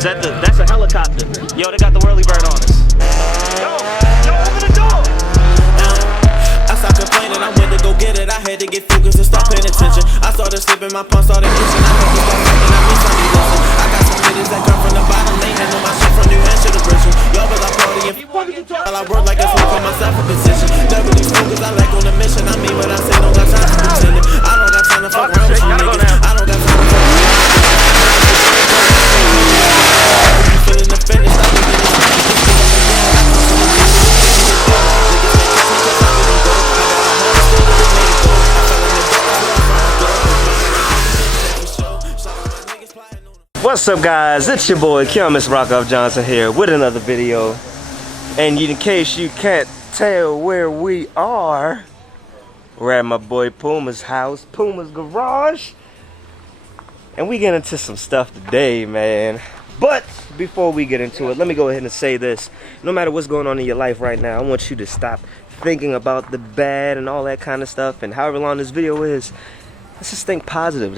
Is that that's a helicopter. Yo, they got the whirly bird on us. Yo, open the door. I stopped complaining, I went to go get it. I had to get focused and start paying attention. I started slipping, my palms started itching. I had to start thinking, I miss something listen. I got some niggas that come from the bottom, they handle my shit from New Hampshire to Bristol. Y'all but I party and while I work like a fool for myself a position. Never these focus, I like on a mission. I mean what I say, don't got time for pretending. I don't got time to fuck around with you niggas. I don't got time to fuck around. Feeling the finish, I be getting What's up, guys? It's your boy Mr.Rockoff Johnson here with another video. And in case you can't tell where we are, we're at my boy Puma's house, Puma's garage. And we get into some stuff today, man. But before we get into it, let me go ahead and say this. No matter what's going on in your life right now, I want you to stop thinking about the bad and all that kind of stuff. And however long this video is, let's just think positive.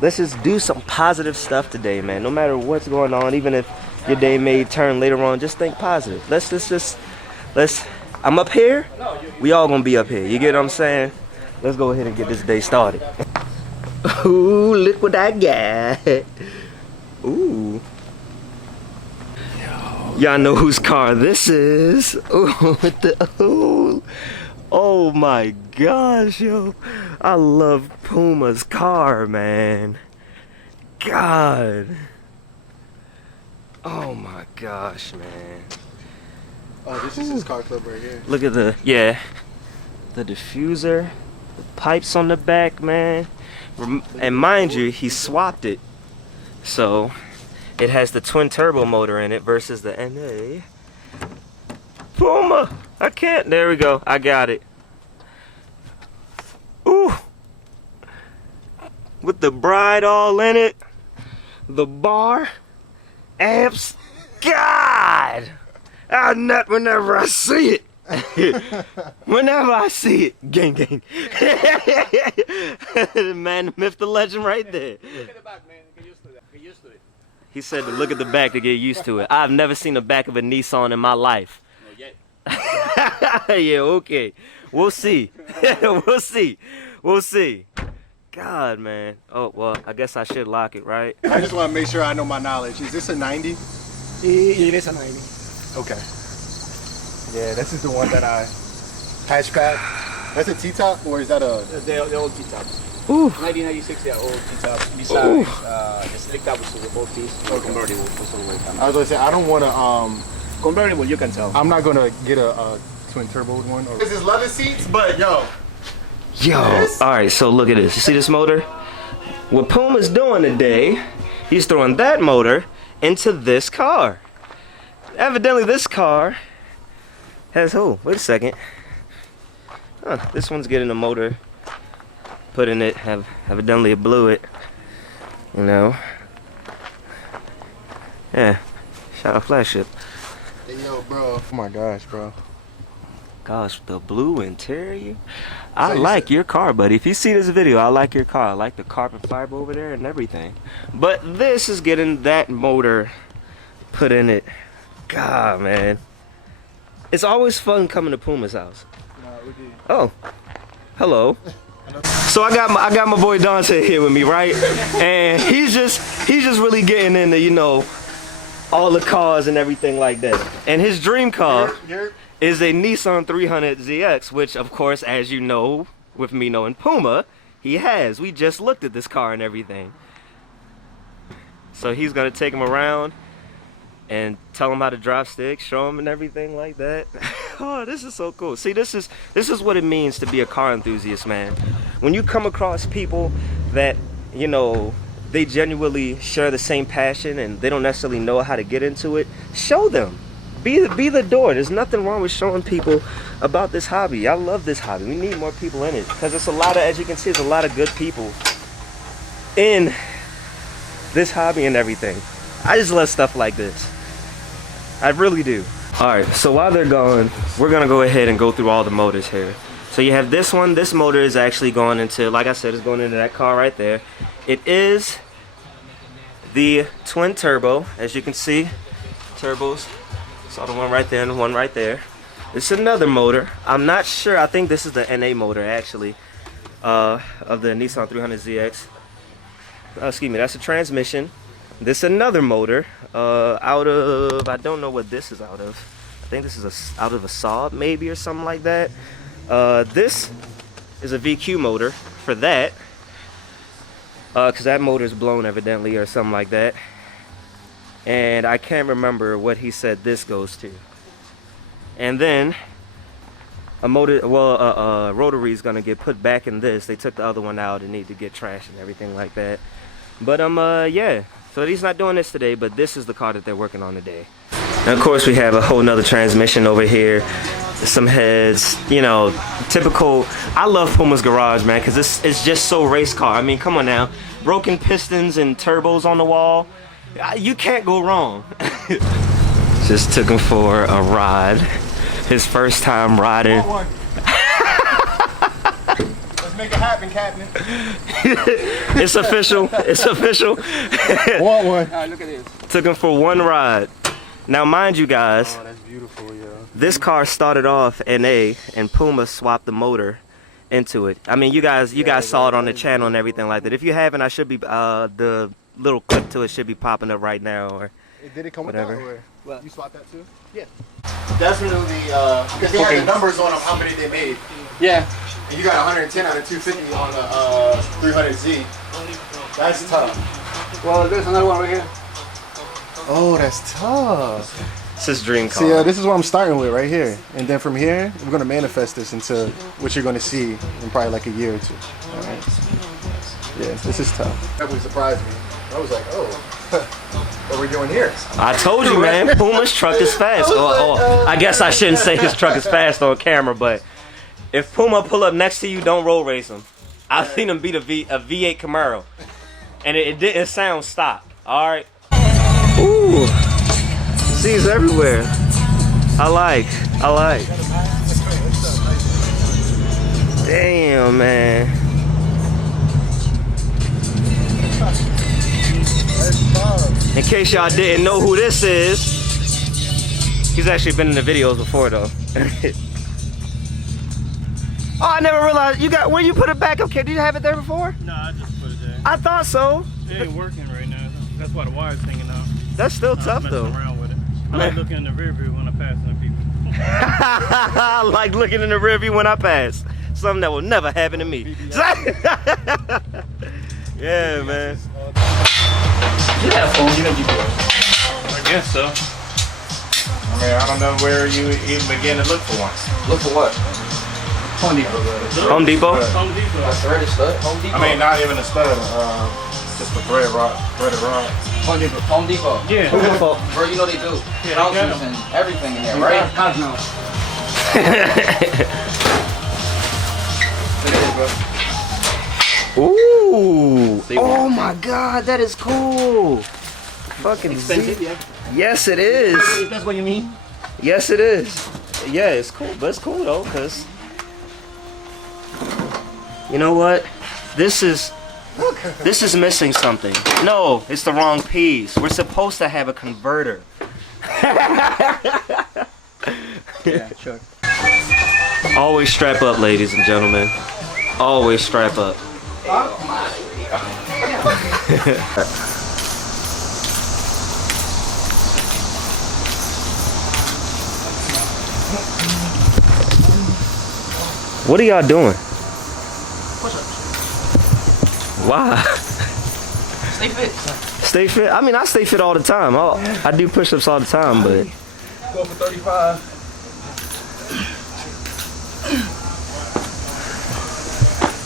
Let's just do some positive stuff today, man. No matter what's going on, even if your day may turn later on, just think positive. Let's I'm up here, we all gonna be up here. You get what I'm saying? Let's go ahead and get this day started. Ooh, look what I got. Ooh. Y'all know whose car this is. Ooh, with the oh my gosh, yo. I love Puma's car, man. God. Oh my gosh, man. Oh, this is his car club right here. Look at the diffuser, the pipes on the back, man. And mind you, he swapped it. So it has the twin turbo motor in it versus the NA. Puma! I can't. There we go. I got it. Ooh! With the bride all in it. The bar. Amps. God! I nut whenever I see it. Whenever I see it. Gang, gang. Man, the myth, the legend right there. Look at the back, man. Get used to that. Get used to it. He said to look at the back to get used to it. I've never seen the back of a Nissan in my life. Yeah, okay. We'll see. We'll see. We'll see. God, man. Oh, well, I guess I should lock it, right? I just want to make sure I know my knowledge. Is this a 90? It is a 90. Okay. Yeah, this is the one that I... Hatchback. That's a T-top, or is that a... The old T-top. Ooh. 1996, yeah, old T-top. Besides, the slick top was the both piece, or convertible for some way. I was going to say, I don't want to... Convertible, you can tell. I'm not going to get a twin turbo one. This is leather seats, but yo. Yo, alright, so look at this. You see this motor? What Puma's doing today, he's throwing that motor into this car. Evidently this car has, oh, wait a second. Huh, this one's getting a motor put in it, evidently it blew it. You know. Yeah, shout out Flagship. Hey, yo, bro. Oh my gosh, bro. Gosh, the blue interior. I like your car, buddy. If you see this video, I like your car. I like the carbon fiber over there and everything. But this is getting that motor put in it. God, man. It's always fun coming to Puma's house. Oh, hello. So I got my boy Dante here with me, right? And he's just really getting into, you know, all the cars and everything like that. And his dream car is a Nissan 300 ZX, which of course, as you know, with me knowing Puma, he has. We just looked at this car and everything. So he's gonna take him around and tell him how to drive stick, show him and everything like that. Oh, this is so cool. See, this is what it means to be a car enthusiast, man. When you come across people that, you know, they genuinely share the same passion and they don't necessarily know how to get into it, show them. Be the door. There's nothing wrong with showing people about this hobby. I love this hobby. We need more people in it because it's a lot of, as you can see, there's a lot of good people in this hobby and everything. I just love stuff like this. I really do. Alright, so while they're going, we're gonna go ahead and go through all the motors here. So you have this one. This motor is actually going into, like I said, it's going into that car right there. It is the twin turbo, as you can see. Turbos. Saw the one right there and the one right there. It's another motor. I'm not sure. I think this is the NA motor actually of the Nissan 300ZX. Excuse me. That's a transmission. This is another motor out of, I don't know what this is out of. I think this is out of a Saab maybe or something like that. This is a VQ motor for that. Because that motor is blown evidently or something like that. And I can't remember what he said this goes to. And then a motor, well, rotary is gonna get put back in this. They took the other one out and need to get trash and everything like that. But yeah. So he's not doing this today, but this is the car that they're working on today. And of course we have a whole nother transmission over here. Some heads, you know, typical. I love Puma's garage, man, because it's just so race car. I mean, come on now. Broken pistons and turbos on the wall. You can't go wrong. Just took him for a ride. His first time riding. Let's make it happen, Captain. It's official. It's official. Want one. Alright, look at this. Took him for one ride. Now, mind you guys, Oh, that's beautiful, yo. this car started off NA and Puma swapped the motor into it. I mean, you guys saw it on the channel and everything like that. If you haven't, I should be the little clip to it should be popping up right now. Or Did it come whatever. with that? Or What? you swapped that too? Yeah. Definitely, because they had the numbers on them, how many they made. Yeah. And you got 110 out of 250 on the 300Z. That's tough. Well, there's another one right here. Oh, that's tough. it's his dream car. See, this is what I'm starting with right here. And then from here, we're going to manifest this into what you're going to see in probably like a year or two. All right. Yeah, this is tough. That would surprise me. I was like, oh, what are we doing here? I told you, man. Puma's truck is fast. I guess I shouldn't say his truck is fast on camera, but if Puma pull up next to you, don't roll race him. I've seen him beat a V8 Camaro, and it didn't sound stop. All right. Ooh, C's everywhere. I like. Damn, man. In case y'all didn't know who this is, he's actually been in the videos before though. Oh, I never realized you got, where you put it back up, kid? Did you have it there before? No, I just put it there. I thought so. It ain't working right now. That's why the wire's hanging out. That's still I'm tough messing though. around with it. I like looking in the rear view when I'm passing the people. I like looking in the rear view when I pass. Something that will never happen to me. Yeah, man. You got a phone, you got GPS. I guess so. I mean, I don't know where you even begin to look for one. Look for what? Home Depot. Home Depot? Home Depot. That's the ready stud. Home Depot. I mean, not even a stud, just a threaded rod. Home Depot. Home Depot. Yeah. Bro, you know they do. Yeah, Trousers and everything in there, right? No. Look at this, bro. Ooh. Oh my God, that is cool. Fucking Expensive, yeah. Yes, it is. If that's what you mean. Yes, it is. Yeah, it's cool, but it's cool though, cause you know what? This is missing something. No, it's the wrong piece. We're supposed to have a converter. Yeah, sure. Always strap up, ladies and gentlemen. Always strap up. What are y'all doing? Why? Stay fit. Stay fit? I mean, I stay fit all the time. I do push-ups all the time, but Go for 35.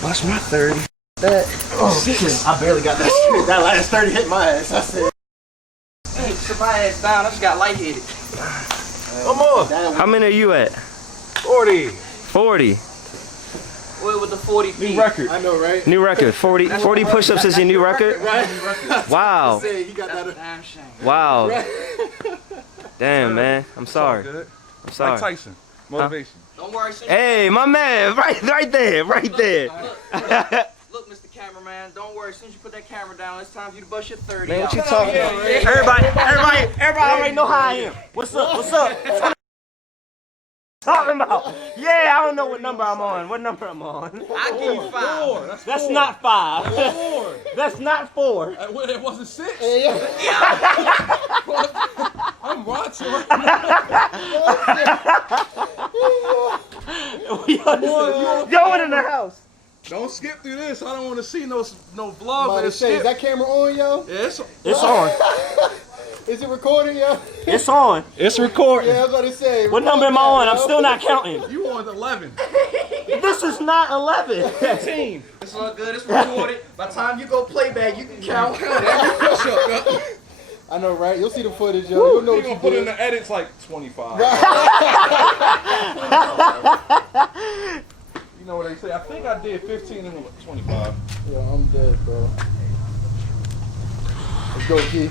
Watch my 30. I barely got that shit. That last 30 hit my ass. I said, Hey, sit my ass down. I just got lightheaded. Come on. how many are you at? 40. 40. What with the 40 feet? Record. I know, right? New record. 40 push-ups is your new record? Wow. Say, he got that. Damn shame. Wow. Damn, man. I'm sorry. Good. I'm sorry. Mike Tyson. Motivation. Don't worry, sit. Hey, my man. Right there. Right there. Look, Mr. Cat. cameraman. Don't worry. As soon as you put that camera down, it's time for you to bust your 30 Man, out. what you talking about? Everybody already know how I am. What's up? What's up? Talking about? Yeah, I don't know what number I'm on. What number I'm on? I give you 5. That's not 5. That's not 4. It wasn't 6. I'm watching. Yo, in the house. Don't skip through this. I don't want to see no vlog. Is that camera on, yo? Yeah, It's on. Is it recording, yo? It's on. it's recording. Yeah, I was about to say. What number am I on? I'm still not counting. You on 11. This is not 11. 15. It's all good. It's recorded. By the time you go playback, you can count. I know, right? You'll see the footage, yo. You'll know You're what you gonna put in did. the edits like 25. You know what they say? I think I did 15 and 25. Yo, I'm dead, bro. Let's go, Key.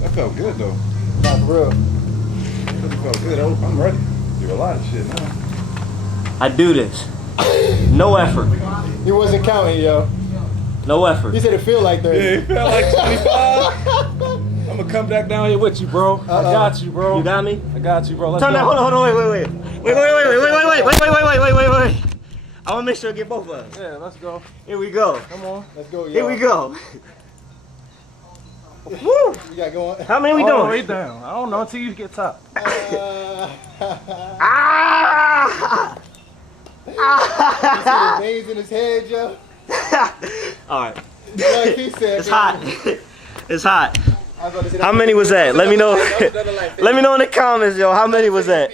That felt good though. Not for real. That felt good. I'm ready to do a lot of shit now. I do this. No effort. He wasn't counting, yo. No effort. He said it feel like 30. Yeah, it felt like 25. I'm gonna come back down here with you, bro. I got you, bro. You got me? I got you, bro. Let's Turn go. that. Hold on. Wait. I want to make sure I get both of us. Yeah, let's go. Here we go. Come on. Let's go, yo. Here we go. Woo! We got going. How many we All the doing? way down. I don't know until you get top. Ah! You see the veins in his head, yo? All right. Like he said. It's hot. It's hot. I was about to say, How many was that? Let me know. Let me know in the comments, yo. How many was that?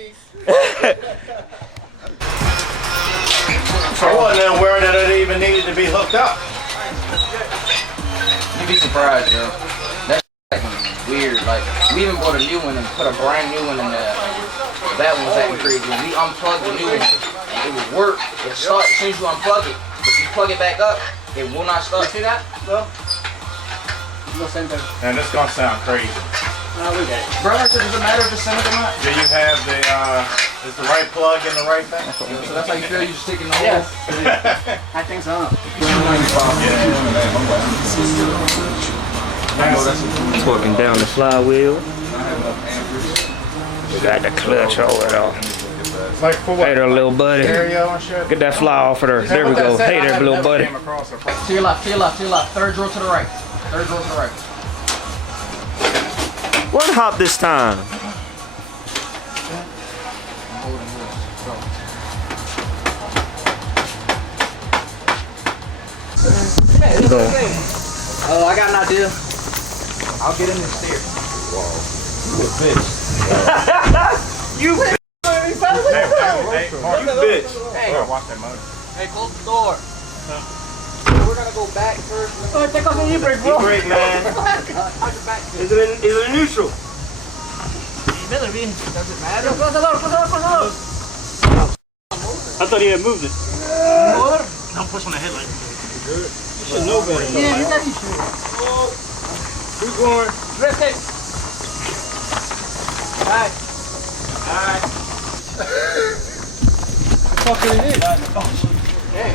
I wasn't aware that it even needed to be hooked up. You'd be surprised, yo. That's like weird. Like, we even bought a new one and put a brand new one in there. That one was acting crazy. When we unplugged the new one, it would work. It start as soon as you unplug it. If you plug it back up, it will not start. See that? Bro? And this gonna sound crazy. Bro, it doesn't matter if it's sent or not. Do you have the is the right plug in the right thing? So that's how you feel you sticking the hole? I think so. Torquing down the flywheel. We got the clutch over though. Like for what? Hey there, little buddy. Stereo and shit? Get that fly off of there. There we go. Hey there, little buddy. To your left, to your left, to your left. Third row to the right. Third row to the right. One hop this time. Oh, I got an idea. I'll get in the steer. You bitch. Hey, Watch that motor. hey, close the door. We're gonna go back first. Oh, take off the e-brake, bro. Brake, man. Is it in neutral? Better be. Does it matter? Close the door, close the door, close the door. I thought he had moved it. Don't push on the headlight. You should know better. Yeah, you got it. Keep going. Rest it. Alright.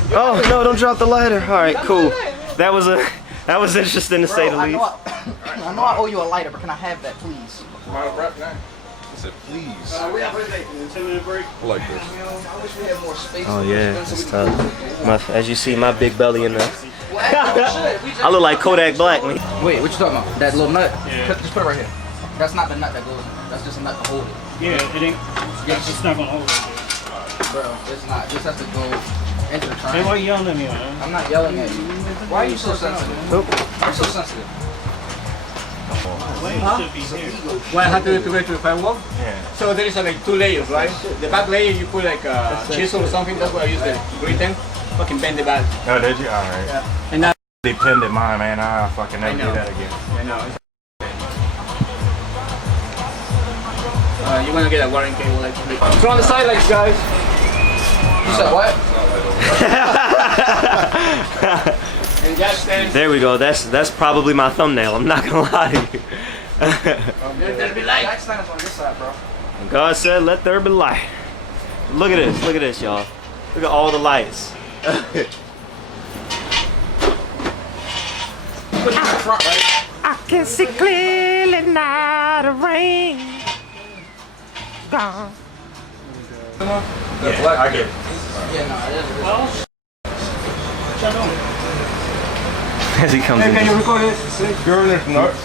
Oh no! Don't drop the lighter. All right, cool. That was interesting to say the I least. know I owe you a lighter, but can I have that, please? I said, please. I like this. I wish we had more space. Oh yeah, it's tough. As you see, my big belly in there. I look like Kodak Black, man. Wait, what you talking about? That little nut? Yeah. Just put it right here. That's not the nut that goes in. That's just a nut to hold it. Yeah, it ain't. It's not gonna hold it. Bro, it's not. This has to go into the Hey, triangle. why you yelling at me, man? I'm not yelling at you. Why are you so sensitive? I'm so sensitive. Lane should be here. Well, I have to go to the firewall. Yeah. So there is like 2 layers, right? The back layer you put like a chisel or something. That's what I use the green thing. Fucking bend the back. Oh, did you? All right. Yeah. And now Depended mine, man. I fucking never do know. that again. I know. You're gonna get a wiring cable like this. So on the side, like guys. You said what? And just stand. There we go. That's probably my thumbnail. I'm not gonna lie to you. There'll be light. Jack stand is on this side, bro. God said, "Let there be light." Look at this. Look at this, y'all. Look at all the lights. put it in the front, right? I can see clearly now the rain gone. Yeah, I get it. Yeah, no, it is. Well, As he comes in. Can you record it? Girl in this nut.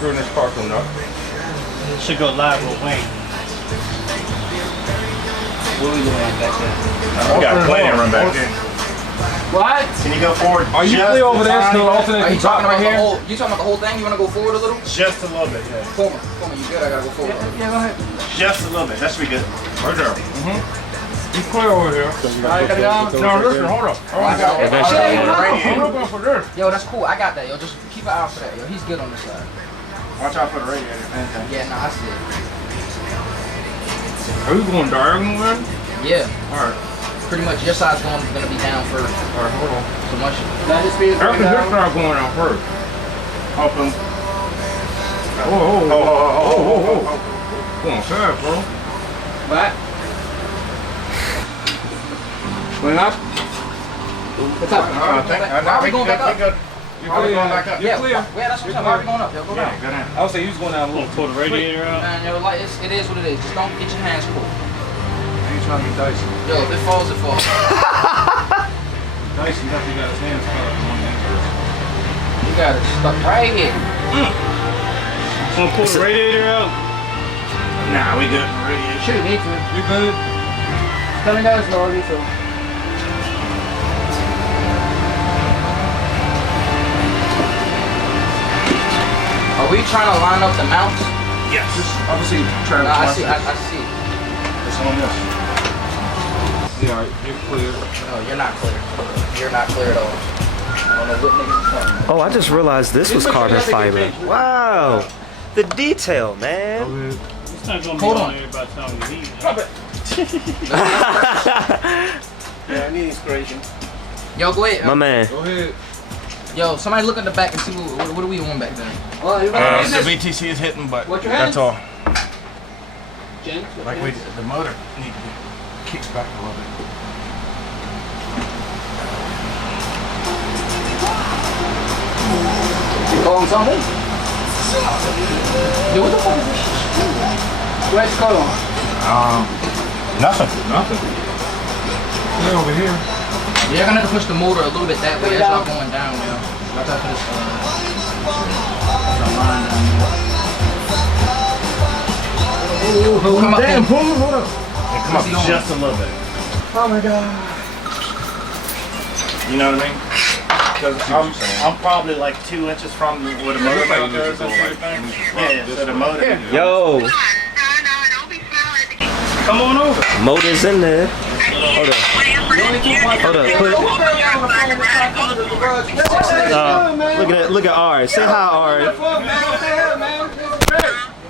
Girl in this sparkle nut. Should go live with Wayne. What are we doing like back there? We got plenty of room back there. What? Can you go forward? Are you clear over there? So alternate Are you drop talking about right here? the whole? You talking about the whole thing? You want to go forward a little? Just a little bit, yeah. Former, you good? I gotta go forward. Yeah, go ahead. Just a little bit. That should be good. Right there. You clear over here. Alright, got it down. No, listen, hold up. I got it. Eventually, I'm looking for this. Yo, that's cool. I got that. Yo, just keep an eye out for that. Yo, he's good on this side. Watch out for the radiator. Yeah, nah, I see it. Are we going diagonal then? Yeah, Alright. pretty much your side's gonna be down first. Alright, hold on. So much. After this side going out first. Open. Whoa. Come on, fast, bro. What? Going up? What's up? Why are we going back up? You're going back up. Yeah, You're clear. yeah, that's what I'm saying. Why are we going up? Yo, go down. Go down. I would say you was going down a little. Pull the radiator out. Man, yo, like it is what it is. Just don't get your hands full. You trying to be dicey. Yo, if it falls, it falls. Dicey, definitely got his hands caught up on that first. You got it stuck right here. Want to pull the radiator out? Nah, we good. Radiator. Should need to. You good? Tell me that it's slowly, so. Are we trying to line up the mounts? Yes. Obviously, trying to I see. I see. It's on this. Yeah, alright, you're clear. No, you're not clear. You're not clear at all. I don't know what niggas are talking about. Oh, I just realized this was carbon fiber. Wow. The detail, man. It's not gonna be Hold on on. there by the time we leave. Drop it. Yeah, I need inspiration. Yo, go ahead. My man. Go ahead. Yo, somebody look at the back and see what are we on back there. The VTC is hitting, but that's all. Like the motor needs to be kicked back a little bit. You calling something? Yo, what the fuck is this? Where's the color on? Nothing. Yeah, over here. You're gonna have to push the motor a little bit that way. That's not going down, yo. Watch out for this. Line down here. Come up there. Hold up. Yeah, come up just a little bit. Oh my god. You know what I mean? Because I'm probably like 2 inches from where the motor goes and everything. Yeah, so the motor. Yo, Come on over. motor's in there. Hold up. Hold up. Look at Ari. Say hi, Ari.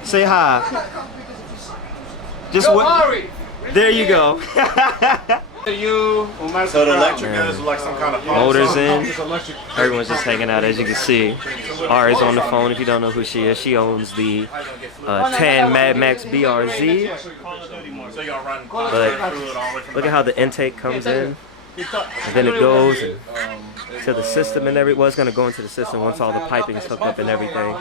Say hi. Just what? There you go. So the electric goes with like some kind of Motors in. Everyone's just hanging out, as you can see. Ari's on the phone. If you don't know who she is, she owns the Tan Mad Max BRZ. But look at how the intake comes in, and then it goes to the system and everything. Well, it's gonna go into the system once all the piping is hooked up and everything.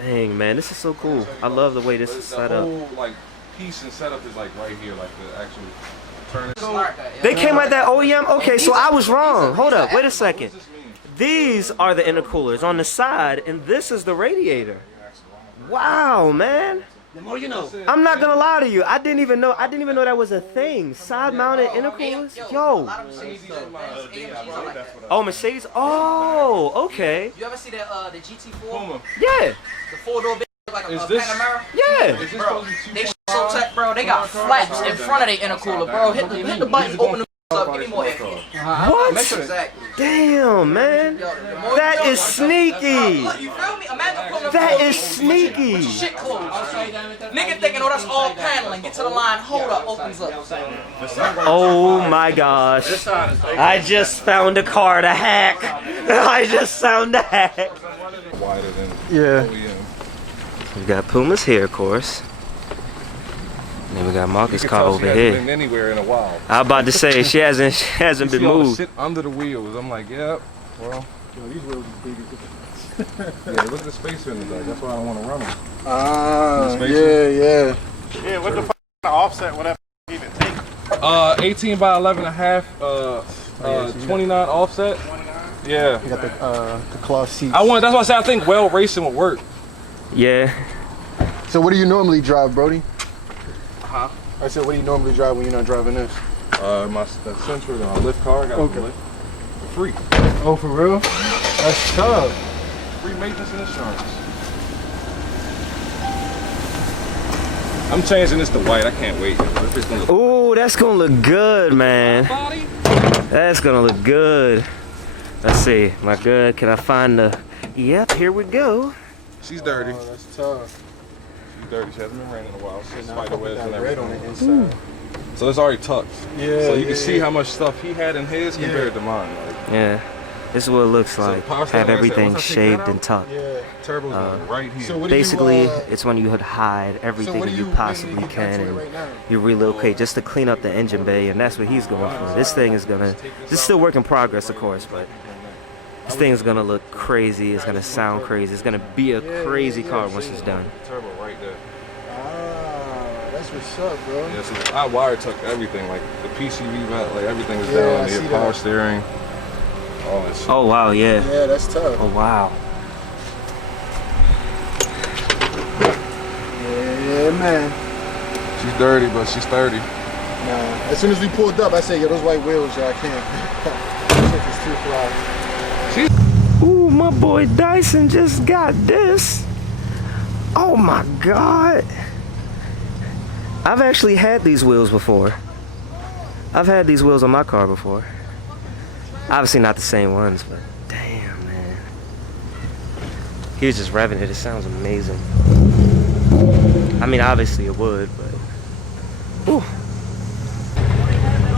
Dang, man, this is so cool. I love the way this is set up. Like piece and setup is like right here, like the actual turn. They came like that OEM? Okay, so I was wrong. Hold up, wait a second. These are the intercoolers on the side, and this is the radiator. Wow, man. The more you know. I'm not gonna lie to you. I didn't even know that was a thing. Side-mounted intercoolers? Yo. Oh, Mercedes? Oh, okay. You ever see the GT4? Yeah. The 4-door bitch like a Panamera? Yeah. Bro, they so tech, bro. They got flaps in front of their intercooler, bro. Hit the button, open the up, give me more air. What? Exactly. Damn, man. That is sneaky. Look, you feel me? Imagine pulling That is sneaky. shit closed. Nigga thinking, oh, that's all paneling. Get to the line, hold up, opens up. Oh my gosh. I just found a car to hack. I just found a hack. Wider than Yeah. OEM. We got Pumas here, of course. And then we got Marcus' car over Hasn't here. been anywhere in a while. I was about to say she hasn't You been see all the moved. shit under the wheels. I'm like, yep. Well, Yo, these wheels is big as Yeah, look at the spacer in the back. That's why I don't want to run them. Ah, yeah. Yeah, what the offset, whatever even take? 18 by 11.5, 29 offset. 29? Yeah. You got the cloth seats. That's why I said I think well racing would work. Yeah. So what do you normally drive, Brody? Huh? I said, what do you normally drive when you're not driving this? That Century, lift car, I got okay. lift. Free. Oh, for real? That's tough. Free maintenance and insurance. I'm changing this to white. I can't wait. Ooh, that's gonna look good, man. That's gonna look good. Let's see. My good. Can I find the? Yep. Here we go. She's dirty. Oh, that's tough. She's dirty. She hasn't been ran in a while. She's spider Put webs that and red on everything. the inside. So it's already tucked. Yeah. So you can see how much stuff he had in his compared to mine. Like, Yeah. This is what it looks like. Have everything shaved and tucked. Yeah. Turbo's going right here. So what Basically, do you, it's when you would hide everything that you possibly can, and you relocate just to clean up the engine bay, and that's what he's going for. This thing is gonna. This is still work in progress, of course, but this thing is gonna look crazy. It's gonna sound crazy. It's gonna be a crazy car once it's done. Turbo right there. that's what's up, bro. Yeah, so I wire tucked everything, like the PCV vent, like everything is down there, power steering, all that shit. Oh wow, yeah. Yeah, that's tough. Oh wow. Yeah, man. She's dirty, but she's sturdy. Nah. As soon as we pulled up, I said, yo, those white wheels, I can't. This is too fly. Ooh, my boy Dyson just got this. Oh my God. I've actually had these wheels before. I've had these wheels on my car before. Obviously not the same ones, but damn, man. He was just revving it. It sounds amazing. I mean, obviously it would, but. Ooh.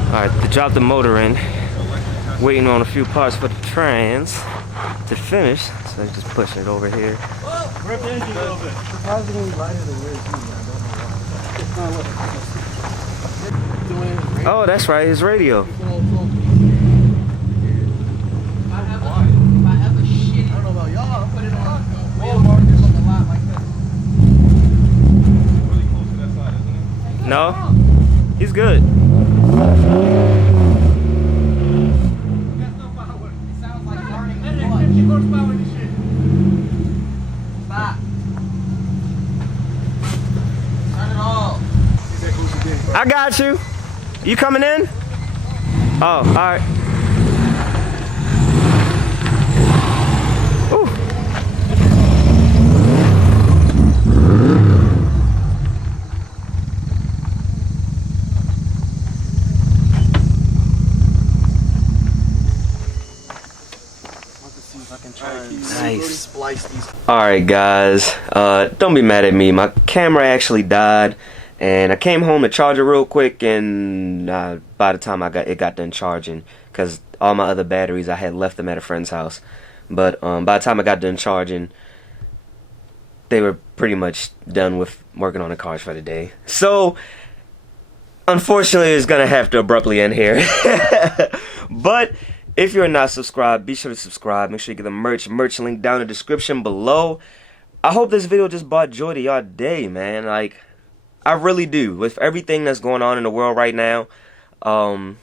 All right, to drop the motor in. Waiting on a few parts for the trans to finish, so I'm just pushing it over here. Rip the engine a little bit. Surprisingly lighter than yours, too, man. Oh, that's right, his radio. No, he's good. I got you. You coming in? Oh, all right. Ooh. Nice. All right, guys. Don't be mad at me. My camera actually died. And I came home to charge it real quick, and by the time it got done charging, because all my other batteries, I had left them at a friend's house. But by the time I got done charging, they were pretty much done with working on the cars for the day. So, unfortunately, it's going to have to abruptly end here. But if you're not subscribed, be sure to subscribe. Make sure you get the merch link down in the description below. I hope this video just brought joy to y'all day, man. Like, I really do. With everything that's going on in the world right now, I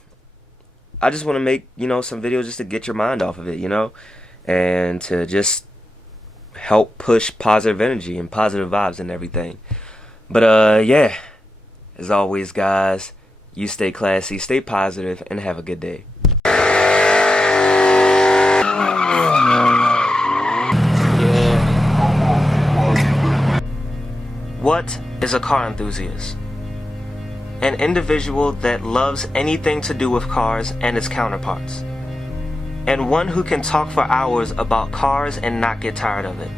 just want to make, some videos just to get your mind off of it, and to just help push positive energy and positive vibes and everything. But, yeah, as always, guys, you stay classy, stay positive, and have a good day. What is a car enthusiast? An individual that loves anything to do with cars and its counterparts, and one who can talk for hours about cars and not get tired of it.